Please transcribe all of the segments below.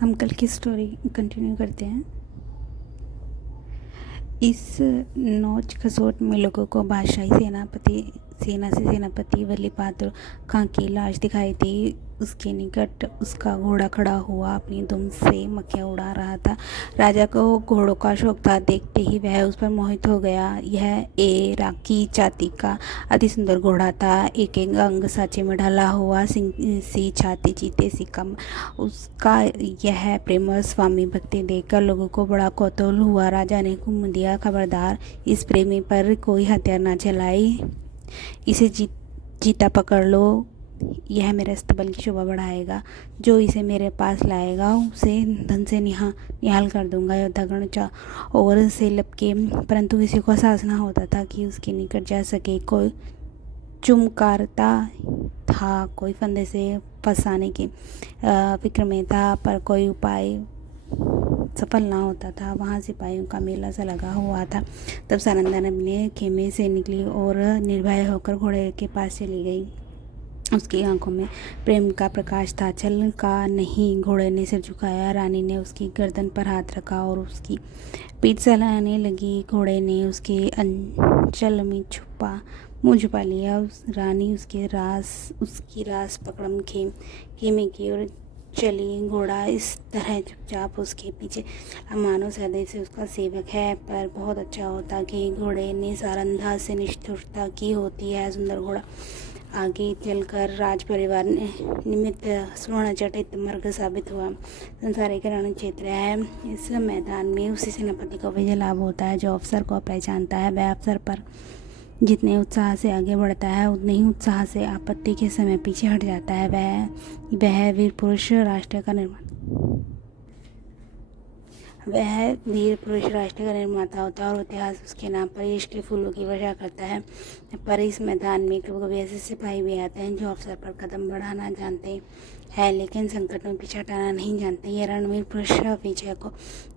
हम कल की स्टोरी कंटिन्यू करते हैं। इस नौच खसोट में लोगों को बादशाही सेना से सेनापति वली बहादुर खां की लाश दिखाई दी। उसके निकट उसका घोड़ा खड़ा हुआ अपनी दुम से मक्खियाँ उड़ा रहा था। राजा को घोड़ों का शौक था। देखते ही वह उस पर मोहित हो गया। यह राकी जाति का अति सुंदर घोड़ा था। एक एक अंग सांचे में ढला हुआ, सिंह सी छाती, चीते सी कम। उसका यह प्रेम और स्वामी भक्ति देखकर लोगों को बड़ा कौतूहल हुआ। राजा ने हुक्म दिया, खबरदार, इस प्रेमी पर कोई हथियार न चलाई। इसे जीता पकड़ लो। यह मेरे अस्तबल की शोभा बढ़ाएगा। जो इसे मेरे पास लाएगा उसे धन से निहाल कर दूंगा। योद्धागण और से लपके, परंतु किसी को साहस न होता था कि उसके निकट जा सके। कोई चुमकारता था, कोई फंदे से फंसाने की फिक्र में था, पर कोई उपाय सफल ना होता था। वहाँ सिपाहियों का मेला सा लगा हुआ था। तब सारंदा अपने खेमे से निकली और निर्भय होकर घोड़े के पास चली गई। उसकी आंखों में प्रेम का प्रकाश था, छल का नहीं। घोड़े ने सिर झुकाया। रानी ने उसकी गर्दन पर हाथ रखा और उसकी पीठ सहलाने लगी। घोड़े ने उसके अंचल में मुँह छुपा लिया। रानी उसकी रास पकड़ खेमे की ओर चली। घोड़ा इस तरह चुपचाप उसके पीछे मानो सदैव से उसका सेवक है। पर बहुत अच्छा होता कि घोड़े ने सारंधा से निष्ठुरता की होती है। सुंदर घोड़ा आगे चलकर राज परिवार निमित्त स्वर्ण चटित मर्ग साबित हुआ। संसार एक रण क्षेत्र है। इस मैदान में उसी सेनापति को विजय लाभ होता है जो अवसर को पहचानता है। वह अवसर पर जितने उत्साह से आगे बढ़ता है, उतने ही उत्साह से आपत्ति के समय पीछे हट जाता है। वह वीर पुरुष राष्ट्र का निर्माता होता है और इतिहास उसके नाम पर यश के फूलों की वर्षा करता है। पर इस मैदान में कभी कभी ऐसे सिपाही भी आते हैं जो अवसर पर कदम बढ़ाना जानते हैं, लेकिन संकट में पीछे हटाना नहीं जानते। ये रणवीर पुरुष विजय को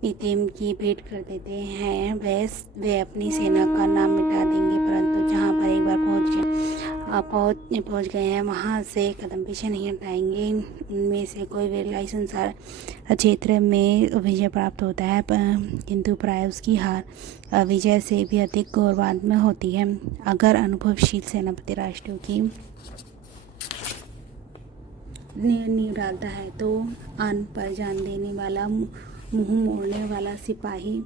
नितिम की भेंट कर देते हैं। वे अपनी सेना का नाम मिटा देंगे, परंतु जहाँ पर एक बार पहुँच गए हैं, वहाँ से कदम पीछे नहीं हटाएंगे। उनमें से कोई वीरलाई संसार क्षेत्र में विजय प्राप्त होता है, किंतु प्राय उसकी हार विजय से भी अधिक गौरवान्वित होती है। अगर अनुभवशील सेनापति राष्ट्रों की नींव डालता है तो अन्न पर जान देने वाला, मुंह मोड़ने वाला सिपाही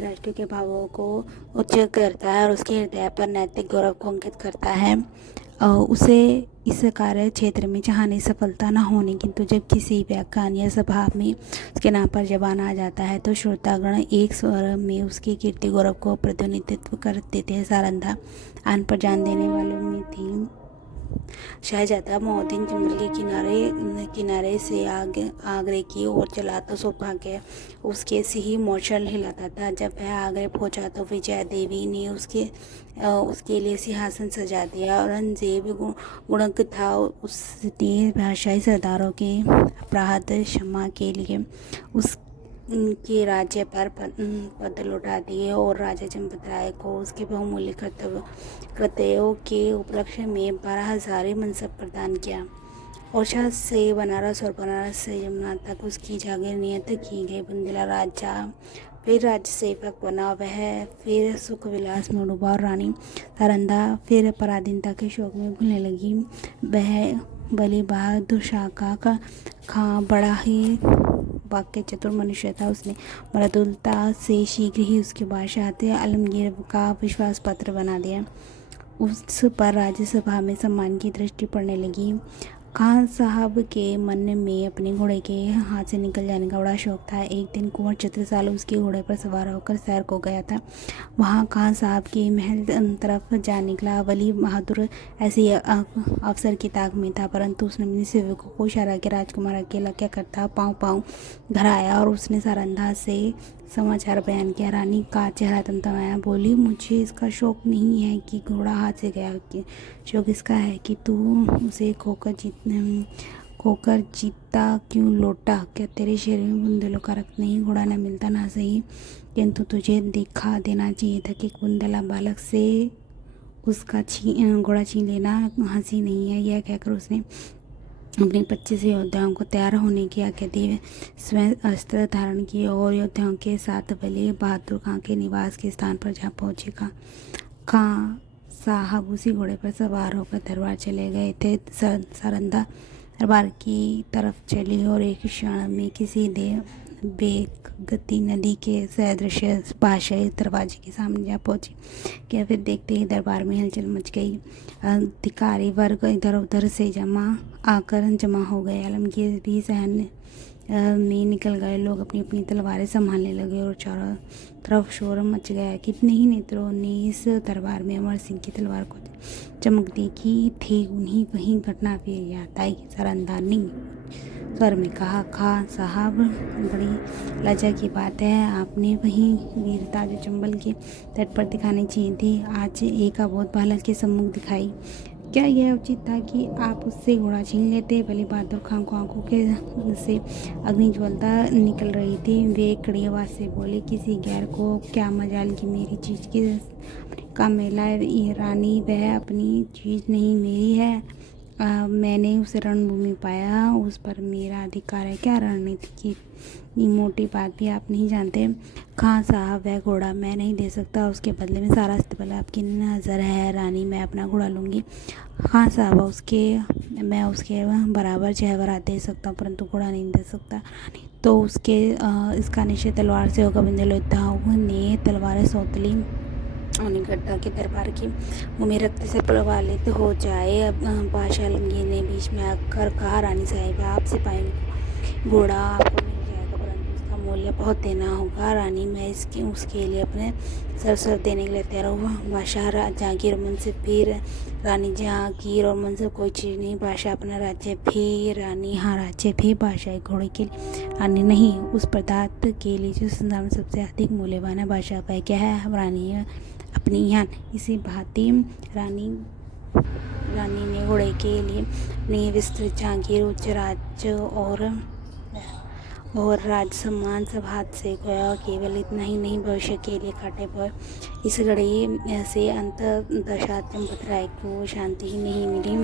राष्ट्र के भावों को उच्च करता है और उसके हृदय पर नैतिक गौरव को अंकित करता है। उसे इस कार्य क्षेत्र में चाहने सफलता न होने, किंतु जब किसी व्याख्यान या सभा में उसके नाम पर जबान आ जाता है तो श्रोतागण एक स्वर में उसके कीर्ति गौरव को प्रतिनिधित्व कर देते हैं। सारंधा आन पर जान देने वालों में थी। शहजादा मोहद्दीन जंगल के किनारे से आगरे की ओर चला तो सौभाग्य उसके सिंह मौछल हिलाता था। जब वह आगरे पहुंचा तो विजया देवी ने उसके लिए सिंहासन सजा दिया। औरंगजेब गुणक था। उसने भाषाई सरदारों के अपराध क्षमा के लिए उनके राज्य पर पद लौटा दिए और राजा चंपत राय को उसके बहुमूल्य कर्तव्यों के उपलक्ष्य में 12,000 मनसब प्रदान किया। ओरछा से बनारस और बनारस से यमुना तक उसकी जागीर नियत की गई। बुंदेला राजा फिर राज्य सेवक बना। वह फिर सुख विलास में डूबा और रानी सारंधा फिर पराधीनता के शोक में भूलने लगी। वह बली बहादुर शाह का खां बड़ा ही वाक्य चतुर मनुष्य था। उसने मृदुलता से शीघ्र ही उसके बादशाह आलमगीर का विश्वास पात्र बना दिया। उस पर राज्यसभा में सम्मान की दृष्टि पड़ने लगी। खान साहब के मन में अपने घोड़े के हाथ से निकल जाने का बड़ा शौक था। एक दिन कुंवर छत्रसाल उसके घोड़े पर सवार होकर सैर को गया था। वहाँ खान साहब के महल तरफ जा निकला। वली बहादुर ऐसे अफसर की ताक में था, परंतु उसने अपने सेवकों को इशारा किया, राजकुमार अकेला क्या करता। पाँव घर आया और उसने सारंधा से समाचार बयान किया। रानी का चेहरा तमतमाया। बोली, मुझे इसका शौक नहीं है कि घोड़ा हाथ से गया, शौक इसका है कि तू उसे खोकर जीता क्यों लौटा। क्या तेरे शरीर में बुंदेलों का रक्त नहीं? घोड़ा न मिलता ना सही, किंतु तुझे दिखा देना चाहिए था कि एक बुंदेला बालक से उसका घोड़ा छीन लेना हंसी नहीं है। यह कहकर उसने अपने 25 योद्धाओं को तैयार होने की आज्ञा दी। स्वयं अस्त्र धारण किए और योद्धाओं के साथ बली बहादुर खां के निवास के स्थान पर जा पहुंचे। खां साहब उसी घोड़े पर सवार होकर दरबार चले गए थे। सारंदा दरबार की तरफ चली और एक क्षण में किसी बेगति नदी के सदृश बादशाही दरवाजे के सामने जा पहुंची। क्या फिर देखते ही दरबार में हलचल मच गई। अधिकारी वर्ग इधर उधर से जमा हो गए। आलमगीर भी सहन में निकल गए। लोग अपनी अपनी तलवारें संभालने लगे और चारों तरफ शोर मच गया। कितने ही नेत्रों ने इस दरबार में अमर सिंह की तलवार को चमक देखी थी। उन्हीं वहीं घटना फिर याद आई। सारंदा ने स्वर में कहा, खां साहब, बड़ी लज्जा की बात है, आपने वही वीरता जो चंबल के तट पर दिखानी चाहिए थी, आज एक अबोध बालक के सम्मुख दिखाई। क्या यह उचित था कि आप उससे घोड़ा छीन लेते? बली बहादुर खां को आंखों के से अग्नि ज्वलता निकल रही थी। वे कड़ी आवाज से बोले, किसी गैर को क्या मजाल की मेरी चीज के काम में लाए? ये रानी, वह अपनी चीज नहीं मेरी है। मैंने उसे रणभूमि पाया, उस पर मेरा अधिकार है। क्या रणनीति की मोटी बात भी आप नहीं जानते? खां साहब, वह घोड़ा मैं नहीं दे सकता, उसके बदले में सारा इस्तबल आपकी नज़र है। रानी, मैं अपना घोड़ा लूँगी। खां साहब, मैं उसके बराबर जहवरात दे सकता हूँ, परंतु घोड़ा नहीं दे सकता। तो इसका निश्चय तलवार से होगा। बिंदल योद्धाओं ने तलवारें सौतली निकटता के दरबार की भूमि रक्त से प्रवाहित हो जाए। अब बादशाह आलमगीर ने बीच में आकर कहा, रानी साहिब, आप सिपाही घोड़ा आपको मिल जाएगा, परंतु उसका मूल्य बहुत देना होगा। रानी, मैं उसके लिए अपने सर्वस्व देने के लिए तैयार हूँ। बादशाह जहांगीर और मुंसिफ भी। रानी, जहांगीर और मुंसिफ कोई चीज़ नहीं, बादशाह अपना राज्य भी। रानी, हाँ, राज्य भी। बादशाह घोड़े के लिए। रानी, नहीं, उस पदार्थ के लिए जो संसार में सबसे अधिक मूल्यवान है। बादशाह, वह क्या है? रानी, अपनी यहाँ। इसी भांति रानी ने घोड़े के लिए अपनी विस्तृत जागीर, उच्च राज्य और राज सम्मान सब हाथ से खोया। केवल इतना ही नहीं, भविष्य के लिए काटे पर इस घड़ी से अंत दशा चंपत राय को शांति ही नहीं मिली।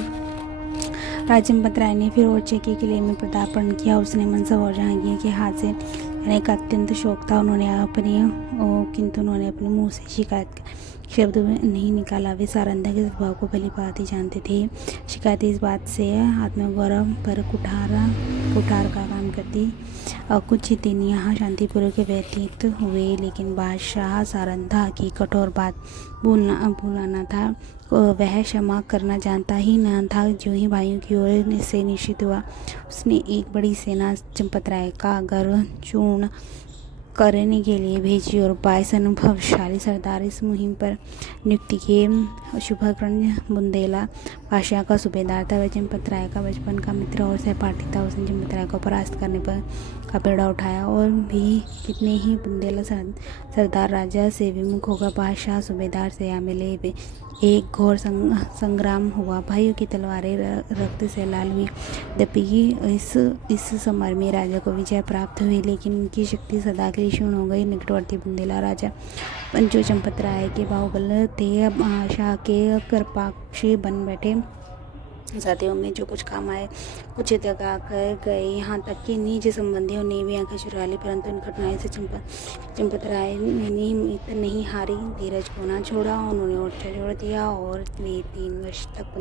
राजा चंपत राय ने फिर ओरछे के किले में पदार्पण किया। उसने मनसब और जहांगीर के हाथ से रहने का अत्यंत शौक था। किंतु उन्होंने अपने मुंह से शिकायत शब्द नहीं निकाला। वे सारंदा के स्वभाव को भली भांति जानते थे। शिकायत इस बात से आत्मगौरव पर कुठार का काम करती। कुछ दिन यहाँ शांतिपूर्वक व्यतीत हुए, लेकिन बादशाह सारंदा की कठोर बात भूलना था। वह क्षमा करना जानता ही न था। जो ही भाइयों की ओर से निश्चित हुआ, उसने एक बड़ी सेना चंपत राय का गर्व चूर्ण करने के लिए भेजी और 22 अनुभवशाली सरदार इस मुहिम पर नियुक्ति किए। शुभकर्ण बुंदेला बादशाह का सूबेदार था। वह चंपत राय का बचपन का मित्र और सहपाठी था। उसने चंपत राय को परास्त करने पर का बेड़ा उठाया और भी कितने ही बुंदेला सरदार राजा से विमुख होकर बादशाह सूबेदार से आ मिले। एक घोर संग्राम हुआ। भाइयों की तलवारें रक्त से लाल हुई। यद्यपि इस समर में राजा को विजय प्राप्त हुई, लेकिन उनकी शक्ति सदा के लिए क्षीण हो गई। निकटवर्ती बुंदेला राजा जो चंपत राय के बाहुबल थे, शाह के कृपाक्षी बन बैठे। शादियों में जो कुछ काम आए कुछ दगा कर गए। यहाँ तक कि निज संबंधियों ने भी आंखें चुरा ली, परंतु इन घटनाओं से चंपत राय ने नहीं हारी, धीरज को ना छोड़ा। उन्होंने ओरछा छोड़ दिया और वे 3 वर्ष तक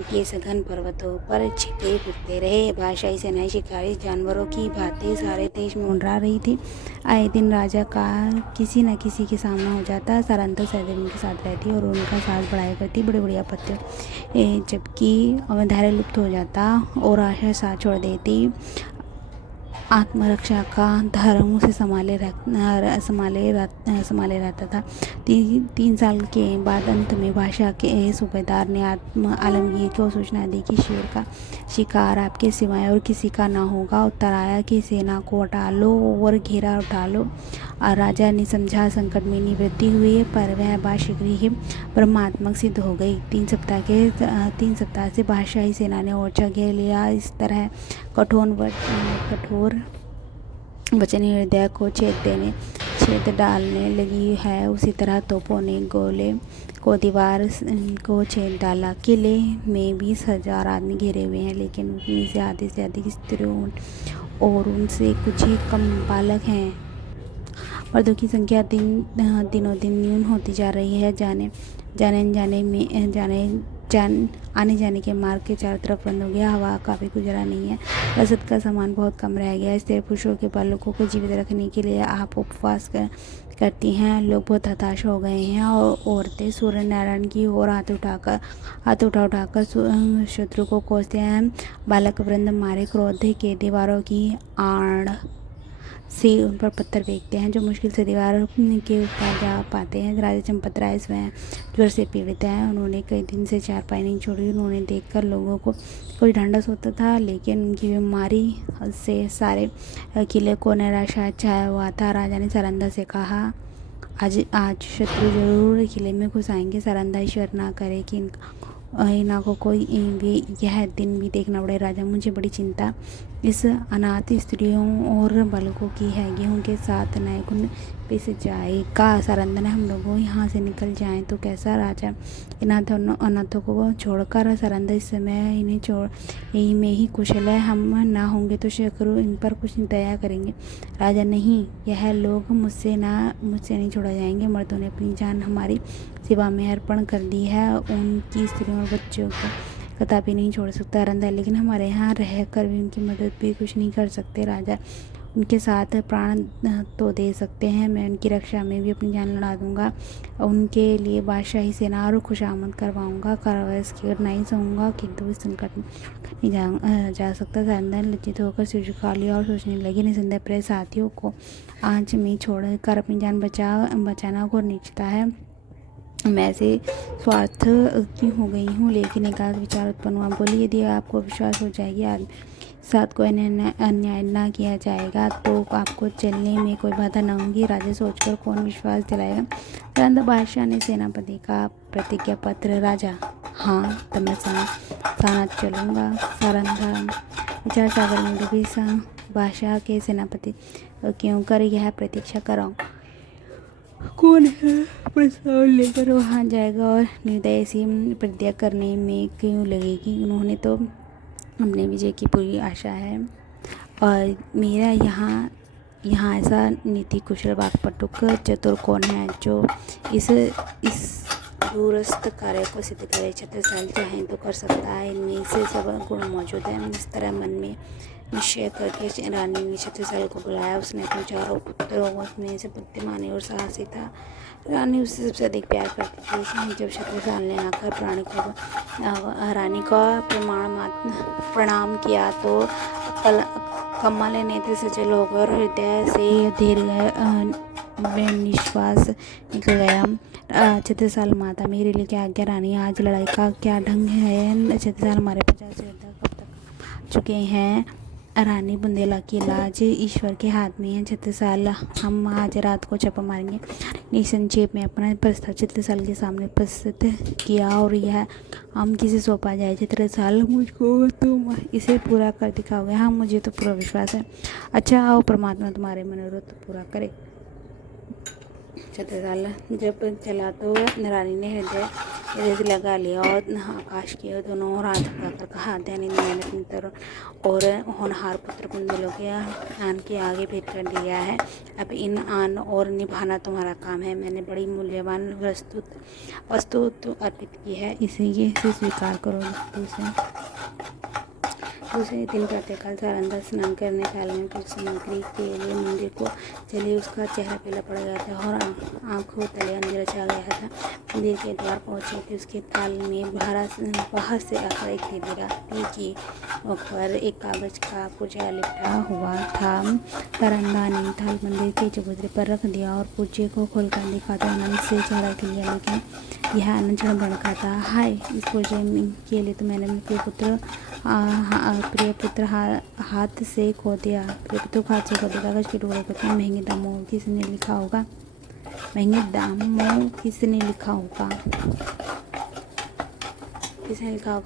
के सघन पर्वतों पर छिपे फिरते रहे। बादशाही सेनाएं शिकारी जानवरों की भांति सारे देश में उंडरा रही थी। आए दिन राजा का किसी न किसी के सामना हो जाता। सारंदा सहदेव उनके साथ रहती और उनका साथ बढ़ाया करती। बड़ी बड़ी आपत्तियों जबकि धैर्य लुप्त हो जाता और आशा साथ छोड़ देती। आत्मरक्षा का धर्म उसे संभाले रहता था। 3 साल के बाद अंत में बादशाह के सूबेदार ने आलमगीर को सूचना दी कि शेर का शिकार आपके सिवाय और किसी का ना होगा। उत्तर आया कि सेना को हटा लो और घेरा उठा लो। राजा ने समझा। संकट में निवृत्ति हुई, पर वह बात शीघ्र ही ब्रह्मात्मक सिद्ध हो गई। 3 सप्ताह से बादशाही सेना ने ओरछा घेर लिया। इस तरह कठोर वचन हृदय को छेद छेद डालने लगी है, उसी तरह तोपों ने गोले को दीवार को छेद डाला। किले में 20,000 आदमी घिरे हुए हैं, लेकिन उनमें से आधे से अधिक स्त्रियों और उनसे कुछ ही कम बालक हैं। मर्दों की संख्या दिनों दिन न्यून होती जा रही है। आने जाने के मार्ग के चारों तरफ बंद हो गया। हवा का भी गुजारा नहीं है। रसद का सामान बहुत कम रह गया है। स्त्री पुरुषों के बालकों को जीवित रखने के लिए आप उपवास करती हैं। लोग बहुत हताश हो गए हैं और औरतें सूर्य नारायण की ओर हाथ उठाकर शत्रु को कोसते हैं। बालक वृंद मारे क्रोध के दीवारों की आड़ से उन पर पत्थर फेंकते हैं, जो मुश्किल से दीवार के ऊपर जा पाते हैं। राजा चंपत राय स्वयं ज्वर से पीड़ित हैं। उन्होंने कई दिन से चारपाई नहीं छोड़ी। उन्होंने देखकर लोगों को कुछ ढांढस होता था, लेकिन उनकी बीमारी से सारे किले को निराशा छाया हुआ था। राजा ने सारंदा से कहा, आज शत्रु जरूर किले में घुस आएंगे। सारंदा ईश्वर ना करे कि इना को कोई यह दिन भी देखना पड़े। राजा, मुझे बड़ी चिंता इस अनाथ स्त्रियों और बालकों की है। गेहूं के साथ नए कुंड पिस जाएगा। सारंदा ने, हम लोगों यहाँ से निकल जाएं तो कैसा? राजा, इन अनाथों को छोड़कर। सारंदा, इस समय इन्हें छोड़ यही में ही कुशल है। हम ना होंगे तो शत्रु इन पर कुछ दया करेंगे। राजा, नहीं, यह लोग मुझसे नहीं छोड़ा जाएंगे। मर्दों ने अपनी जान हमारी सेवा में अर्पण कर दी है। उनकी स्त्रियों और बच्चों को कदापि नहीं छोड़ सकता। सारंदा, लेकिन हमारे यहाँ रहकर भी उनकी मदद भी कुछ नहीं कर सकते। राजा, उनके साथ प्राण तो दे सकते हैं। मैं उनकी रक्षा में भी अपनी जान लड़ा दूंगा। उनके लिए बादशाही सेना और खुशामद करवाऊंगा। कारावास की कठिनाई सहूंगा, किंतु इस संकट में नहीं जा सकता। सारंदा ने लज्जित होकर सिर झुका लिया और सोचने लगी, निसंदेह प्रिय साथियों को आंच में छोड़कर अपनी जान बचाना घोर नीचता है। मैं ऐसे स्वार्थ की हो गई हूँ। लेकिन एकाध विचार उत्पन्न हुआ। बोली, यदि आपको विश्वास हो जाएगी आदमी साथ कोई अन्याय ना किया जाएगा तो आपको चलने में कोई बाधा न होगी। राजा, सोचकर कौन विश्वास दिलाएगा? सारंदा, बादशाह ने सेनापति का प्रतिज्ञा पत्र। राजा, हाँ, तब मैं साथ चलूँगा। सारंदा विचार सागर में डूबी। बादशाह के सेनापति क्यों कर यह प्रतीक्षा कराऊँ? कौन है? प्रस्ताव लेकर वहाँ जाएगा और निर्दय सी प्रतिज्ञा करने में क्यों लगेगी? उन्होंने तो अपने विजय की पूरी आशा है। और मेरा यहाँ ऐसा नीति कुशल वाक्पटुक चतुर कौन है जो इस दूरस्थ कार्य को सिद्ध करे? छत्रसाल चाहे तो कर सकता है। इनमें से सब गुण मौजूद है। इस तरह मन में निश्चय करके रानी ने छत्रसाल को बुलाया। उसने अपने चारों पुत्रों में से बुद्धिमानी और साहसी था। रानी उससे सबसे अधिक प्यार करती थी। जब छत्रसाल ने आकर रानी का प्रणाम किया तो कमल नेत्र सजल होकर हृदय से दीर्घ निश्वास निकल गया। छत्रसाल, माता मेरे लिए क्या आज्ञा? रानी, आज लड़ाई का क्या ढंग है? छत्रसाल, हमारे 50 योद्धा कब तक चुके हैं? रानी, बुंदेला की लाज ईश्वर के हाथ में है। छत्रसाल, हम आज रात को छापा मारेंगे। निसंक्षेप में अपना प्रस्ताव छत्रसाल के सामने प्रस्तुत किया और यह हम किसे सौंपा जाए? छत्रसाल, मुझको तुम इसे पूरा कर दिखाओगे? हाँ, मुझे तो पूरा विश्वास है। अच्छा, आओ, परमात्मा तुम्हारे मनोरथ पूरा करे। छत्रसाल जब चला तो रानी ने हृदय से लगा लिया और आकाश की दोनों ओर हाथ उठाकर कहा, दैनिक मैंने अपने तरुण और होनहार पुत्र बुंदेलों के आन के आगे भेंट कर दिया है। अब इन आन और निभाना तुम्हारा काम है। मैंने बड़ी मूल्यवान वस्तु अर्पित की है, इसे स्वीकार करो। दूसरे दिन प्रातःकाल सारंदा स्नान करने काल में कुछ सामग्री के लिए मंदिर को चली। उसका चेहरा पीला पड़ गया था और आंखों तले अंधेरा छा गया था। मंदिर के द्वार पहुंचे थे। उसके ताल में बाहर से आकर एक दीदी की ऊपर एक कागज का पुर्जा लिपटा हुआ था। सारंदा ने थाल मंदिर के चबूतरे पर रख दिया और पुर्जे को खोलकर देखा तो आनंद से चढ़ा के लिया, लेकिन यह आनंद क्षण भड़का था। हाय, इस पुर्जे के लिए तो मैंने प्रिय पुत्र हाथ से खो दिया। कागज के टुकड़े को इतने महंगे दामों किसने लिखा होगा?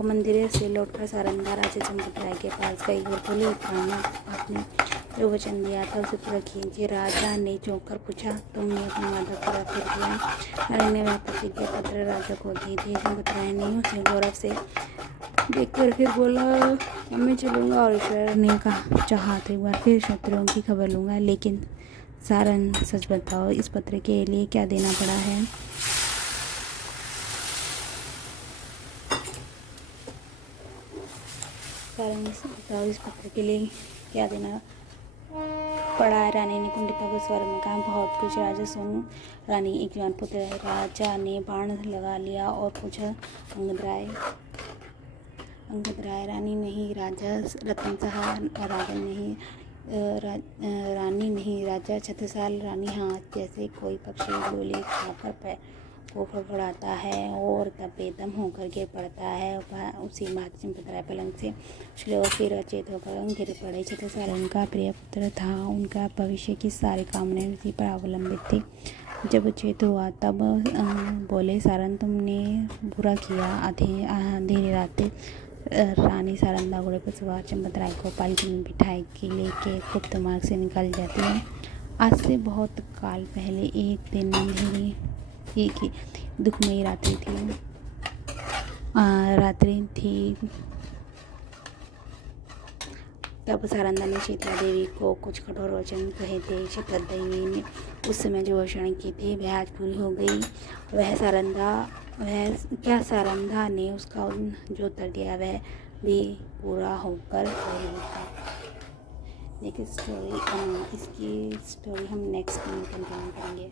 मंदिर से लौटकर सारंदा राजा चंपत राय के पास गई और बोली, आपने जो वचन दिया था उसे पूरा कीजिए। राजा ने चौंक कर पूछा, तुमने अपना वादा पूरा कर दिया? रानी ने वह प्रतिज्ञा पत्र राजा को दे दिए। चंद्रराय ने उसे गौरव से देखकर फिर बोला, मैं चलूँगा और ईश्वर ने कहा चाहा तो एक बार फिर शत्रुओं की खबर लूँगा। लेकिन सारन, सच बताओ, इस पत्र के लिए क्या देना पड़ा है? सारन, बताओ, इस पत्र के लिए क्या देना पड़ा है? रानी ने कुंठिता को स्वर में कहा, बहुत कुछ राजा, सुनो। रानी, एक जवान पुत्र है। राजा ने बाण लगा लिया और पूछा, अंगदराय? रानी नहीं, राजा रतन शाह। राजन नहीं, रानी नहीं, राजा छत्रसाल। रानी, हाँ। जैसे कोई पक्षी गोली खाकर को फड़फड़ाता है और तब बेदम होकर गिर पड़ता है, उसी बात चंपतराय पलंग से उछले और फिर अचेत होकर गिर पड़े। छत्रसाल उनका प्रिय पुत्र था। उनका भविष्य की सारी कामनाएं उसी पर अवलंबित थी। जब अचेत हुआ तब बोले, सारन, तुमने बुरा किया। अंधेरी रातें रानी सारंदा घोड़े पर सवार चंपतराय को पालकी में बिठाए के लेके गुप्त मार्ग से निकल जाती है। आज से बहुत काल पहले एक दिन अंधेरी एक दुखमयी रात्रि थी। तब सारंदा ने शीतला देवी को कुछ कठोर वचन कहे थे। शीतला देवी ने उस समय जो घोषणा की थी वह आज पूरी हो गई। सारंदा ने उसका जो उत्तर दिया वह भी पूरा होकर रहेगा। इसकी स्टोरी हम नेक्स्ट में कंटिन्यू करेंगे।